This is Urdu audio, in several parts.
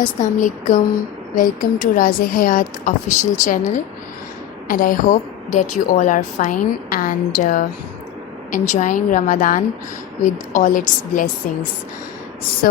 Assalamu alaikum. Welcome to Raze Hayat official channel, and I hope that you all are fine and enjoying Ramadan with all its blessings. So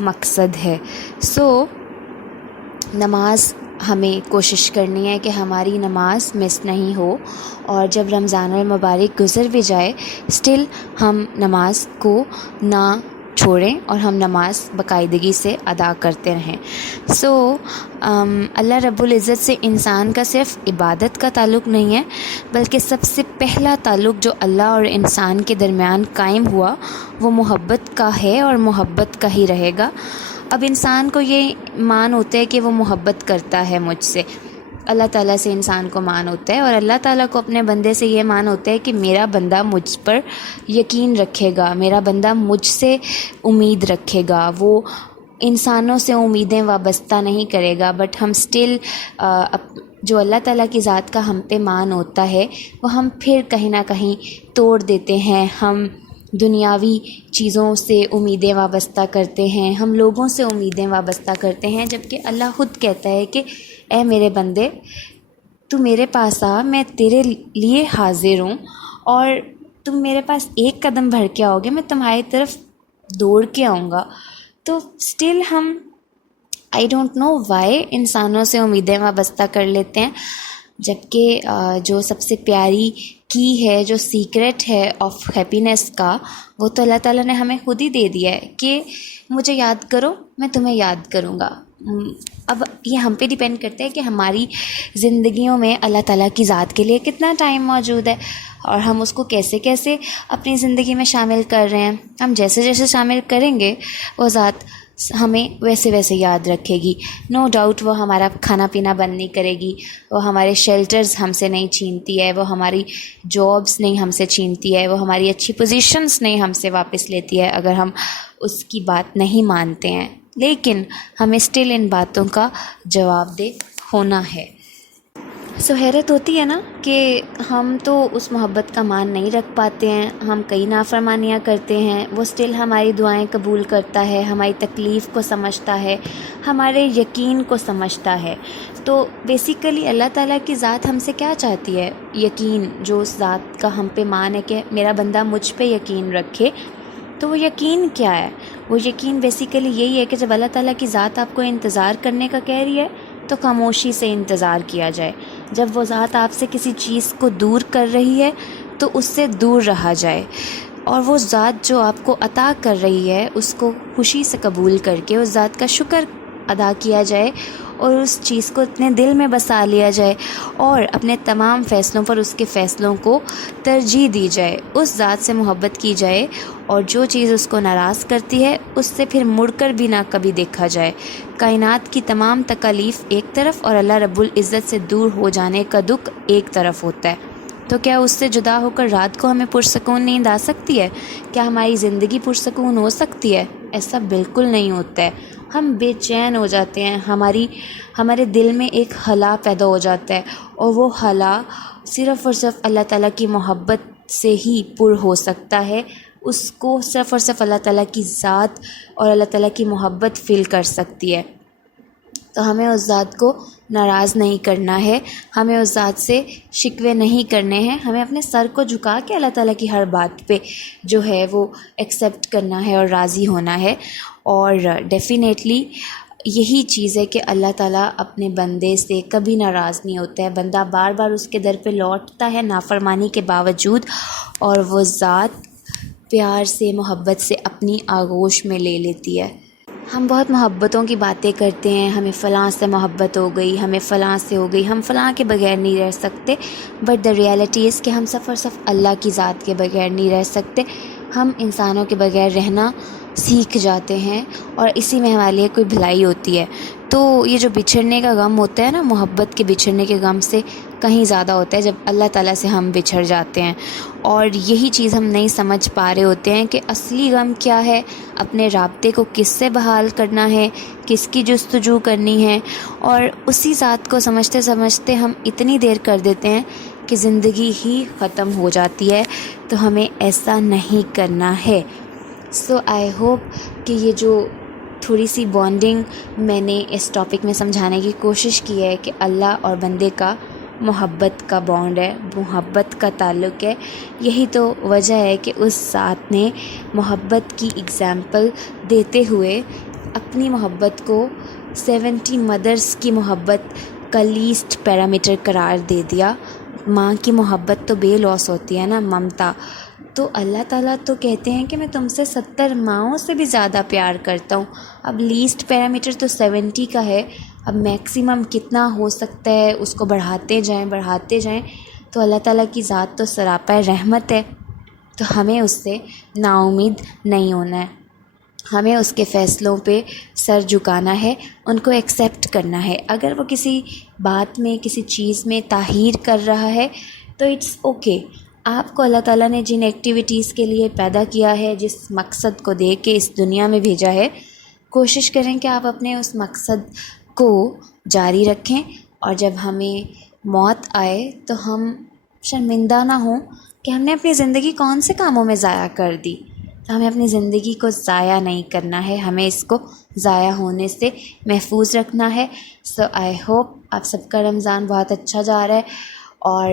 مقصد ہے. نماز ہمیں کوشش کرنی ہے کہ ہماری نماز مس نہیں ہو، اور جب رمضان المبارک گزر بھی جائے اسٹل ہم نماز کو نہ چھوڑیں اور ہم نماز باقاعدگی سے ادا کرتے رہیں. اللہ رب العزت سے انسان کا صرف عبادت کا تعلق نہیں ہے، بلکہ سب سے پہلا تعلق جو اللہ اور انسان کے درمیان قائم ہوا وہ محبت کا ہے اور محبت کا ہی رہے گا. اب انسان کو یہ مان ہوتا ہے کہ وہ محبت کرتا ہے مجھ سے، اللہ تعالیٰ سے انسان کو مان ہوتا ہے، اور اللہ تعالیٰ کو اپنے بندے سے یہ مان ہوتا ہے کہ میرا بندہ مجھ پر یقین رکھے گا، میرا بندہ مجھ سے امید رکھے گا، وہ انسانوں سے امیدیں وابستہ نہیں کرے گا. بٹ ہم سٹل جو اللہ تعالیٰ کی ذات کا ہم پہ مان ہوتا ہے وہ ہم پھر کہیں نہ کہیں توڑ دیتے ہیں. ہم دنیاوی چیزوں سے امیدیں وابستہ کرتے ہیں، ہم لوگوں سے امیدیں وابستہ کرتے ہیں، جبکہ اللہ خود کہتا ہے کہ اے میرے بندے تو میرے پاس آ، میں تیرے لیے حاضر ہوں، اور تم میرے پاس ایک قدم بڑھ کے آؤ گے میں تمہاری طرف دوڑ کے آؤں گا. تو سٹل ہم آئی ڈونٹ نو وائی انسانوں سے امیدیں وابستہ کر لیتے ہیں، جبکہ جو سب سے پیاری کی ہے، جو سیکرٹ ہے آف ہیپینس کا، وہ تو اللہ تعالیٰ نے ہمیں خود ہی دے دیا ہے کہ مجھے یاد کرو میں تمہیں یاد کروں گا. اب یہ ہم پہ ڈیپینڈ کرتا ہے کہ ہماری زندگیوں میں اللہ تعالیٰ کی ذات کے لیے کتنا ٹائم موجود ہے، اور ہم اس کو کیسے کیسے اپنی زندگی میں شامل کر رہے ہیں. ہم جیسے جیسے شامل کریں گے وہ ذات ہمیں ویسے ویسے یاد رکھے گی. نو ڈاؤٹ وہ ہمارا کھانا پینا بند نہیں کرے گی، وہ ہمارے شیلٹرز ہم سے نہیں چھینتی ہے، وہ ہماری جابس نہیں ہم سے چھینتی ہے، وہ ہماری اچھی پوزیشنز نہیں ہم سے واپس لیتی ہے اگر ہم اس کی بات نہیں مانتے ہیں. لیکن ہمیں اسٹل ان باتوں کا جواب دہ ہونا ہے. حیرت ہوتی ہے نا کہ ہم تو اس محبت کا مان نہیں رکھ پاتے ہیں، ہم کئی نافرمانیاں کرتے ہیں، وہ اسٹل ہماری دعائیں قبول کرتا ہے، ہماری تکلیف کو سمجھتا ہے، ہمارے یقین کو سمجھتا ہے. تو بیسیکلی اللہ تعالیٰ کی ذات ہم سے کیا چاہتی ہے؟ یقین. جو اس ذات کا ہم پہ مان ہے کہ میرا بندہ مجھ پہ یقین رکھے. تو وہ یقین کیا ہے؟ وہ یقین بیسیکلی یہی ہے کہ جب اللہ تعالیٰ کی ذات آپ کو انتظار کرنے کا کہہ رہی ہے تو خاموشی سے انتظار کیا جائے. جب وہ ذات آپ سے کسی چیز کو دور کر رہی ہے تو اس سے دور رہا جائے، اور وہ ذات جو آپ کو عطا کر رہی ہے اس کو خوشی سے قبول کر کے اس ذات کا شکر ادا کیا جائے، اور اس چیز کو اپنے دل میں بسا لیا جائے، اور اپنے تمام فیصلوں پر اس کے فیصلوں کو ترجیح دی جائے، اس ذات سے محبت کی جائے، اور جو چیز اس کو ناراض کرتی ہے اس سے پھر مڑ کر بھی نہ کبھی دیکھا جائے. کائنات کی تمام تکالیف ایک طرف اور اللہ رب العزت سے دور ہو جانے کا دکھ ایک طرف ہوتا ہے. تو کیا اس سے جدا ہو کر رات کو ہمیں پرسکون نیند آ سکتی ہے؟ کیا ہماری زندگی پرسکون ہو سکتی ہے؟ ایسا بالکل نہیں ہوتا ہے. ہم بے چین ہو جاتے ہیں، ہمارے دل میں ایک خلا پیدا ہو جاتا ہے، اور وہ خلا صرف اور صرف اللہ تعالیٰ کی محبت سے ہی پر ہو سکتا ہے. اس کو صرف اور صرف اللہ تعالیٰ کی ذات اور اللہ تعالیٰ کی محبت فیل کر سکتی ہے. تو ہمیں اس ذات کو ناراض نہیں کرنا ہے، ہمیں اس ذات سے شکوے نہیں کرنے ہیں، ہمیں اپنے سر کو جھکا کے اللہ تعالیٰ کی ہر بات پہ جو ہے وہ ایکسیپٹ کرنا ہے اور راضی ہونا ہے. اور ڈیفینیٹلی یہی چیز ہے کہ اللہ تعالیٰ اپنے بندے سے کبھی ناراض نہیں ہوتا ہے. بندہ بار بار اس کے در پہ لوٹتا ہے نافرمانی کے باوجود، اور وہ ذات پیار سے محبت سے اپنی آغوش میں لے لیتی ہے. ہم بہت محبتوں کی باتیں کرتے ہیں، ہمیں فلاں سے محبت ہو گئی، ہمیں فلاں سے ہو گئی، ہم فلاں کے بغیر نہیں رہ سکتے. بٹ دا ریالٹی از کہ ہم صرف اور صرف اللہ کی ذات کے بغیر نہیں رہ سکتے. ہم انسانوں کے بغیر رہنا سیکھ جاتے ہیں، اور اسی میں ہمارے لیے کوئی بھلائی ہوتی ہے. تو یہ جو بچھڑنے کا غم ہوتا ہے نا، محبت کے بچھڑنے کے غم سے کہیں زیادہ ہوتا ہے جب اللہ تعالیٰ سے ہم بچھڑ جاتے ہیں. اور یہی چیز ہم نہیں سمجھ پا رہے ہوتے ہیں کہ اصلی غم کیا ہے، اپنے رابطے کو کس سے بحال کرنا ہے، کس کی جستجو کرنی ہے. اور اسی ذات کو سمجھتے سمجھتے ہم اتنی دیر کر دیتے ہیں کہ زندگی ہی ختم ہو جاتی ہے. تو ہمیں ایسا نہیں کرنا ہے. سو آئی ہوپ کہ یہ جو تھوڑی سی بانڈنگ میں نے اس ٹاپک میں سمجھانے کی کوشش کی ہے کہ اللہ اور بندے کا محبت کا بانڈ ہے، محبت کا تعلق ہے. یہی تو وجہ ہے کہ اس ذات نے محبت کی اگزامپل دیتے ہوئے اپنی محبت کو 70 مدرس کی محبت کا لیسٹ پیرامیٹر قرار دے دیا۔ ماں کی محبت تو بے لوس ہوتی ہے نا، ممتا، تو اللہ تعالیٰ تو کہتے ہیں کہ میں تم سے 70 ماؤں سے بھی زیادہ پیار کرتا ہوں۔ اب لیسٹ پیرامیٹر تو 70 کا ہے، اب میکسیمم کتنا ہو سکتا ہے اس کو بڑھاتے جائیں، تو اللہ تعالیٰ کی ذات تو سراپا رحمت ہے، تو ہمیں اس سے نا امید نہیں ہونا ہے، ہمیں اس کے فیصلوں پہ سر جھکانا ہے، ان کو ایکسیپٹ کرنا ہے۔ اگر وہ کسی بات میں، کسی چیز میں تاخیر کر رہا ہے تو اٹس اوکے۔ آپ کو اللہ تعالیٰ نے جن ایکٹیویٹیز کے لیے پیدا کیا ہے، جس مقصد کو دے کے اس دنیا میں بھیجا ہے، کوشش کریں کہ آپ اپنے اس مقصد کو جاری رکھیں، اور جب ہمیں موت آئے تو ہم شرمندہ نہ ہوں کہ ہم نے اپنی زندگی کون سے کاموں میں ضائع کر دی۔ تو ہمیں اپنی زندگی کو ضائع نہیں کرنا ہے، ہمیں اس کو ضائع ہونے سے محفوظ رکھنا ہے۔ سو آئی ہوپ آپ سب کا رمضان بہت اچھا جا رہا ہے، اور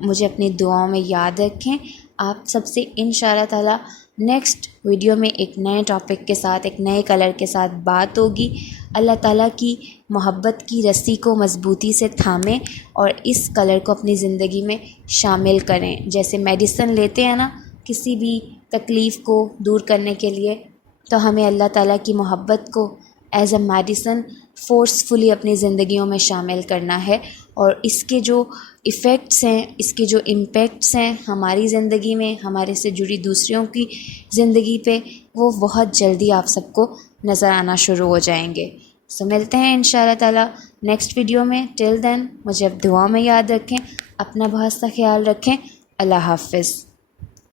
مجھے اپنی دعاؤں میں یاد رکھیں۔ آپ سب سے انشاءاللہ تعالیٰ نیکسٹ ویڈیو میں ایک نئے ٹاپک کے ساتھ، ایک نئے کلر کے ساتھ بات ہوگی۔ اللہ تعالیٰ کی محبت کی رسی کو مضبوطی سے تھامیں اور اس کلر کو اپنی زندگی میں شامل کریں۔ جیسے میڈیسن لیتے ہیں نا کسی بھی تکلیف کو دور کرنے کے لیے، تو ہمیں اللہ تعالیٰ کی محبت کو ایز اے میڈیسن فورسفلی اپنی زندگیوں میں شامل کرنا ہے، اور اس کے جو ایفیکٹس ہیں، اس کے جو امپیکٹس ہیں ہماری زندگی میں، ہمارے سے جڑی دوسروں کی زندگی پہ، وہ بہت جلدی آپ سب کو نظر آنا شروع ہو جائیں گے۔ سو ملتے ہیں انشاءاللہ تعالیٰ نیکسٹ ویڈیو میں۔ ٹل دین مجھے اب دعا میں یاد رکھیں، اپنا بہت سا خیال رکھیں۔ اللہ حافظ۔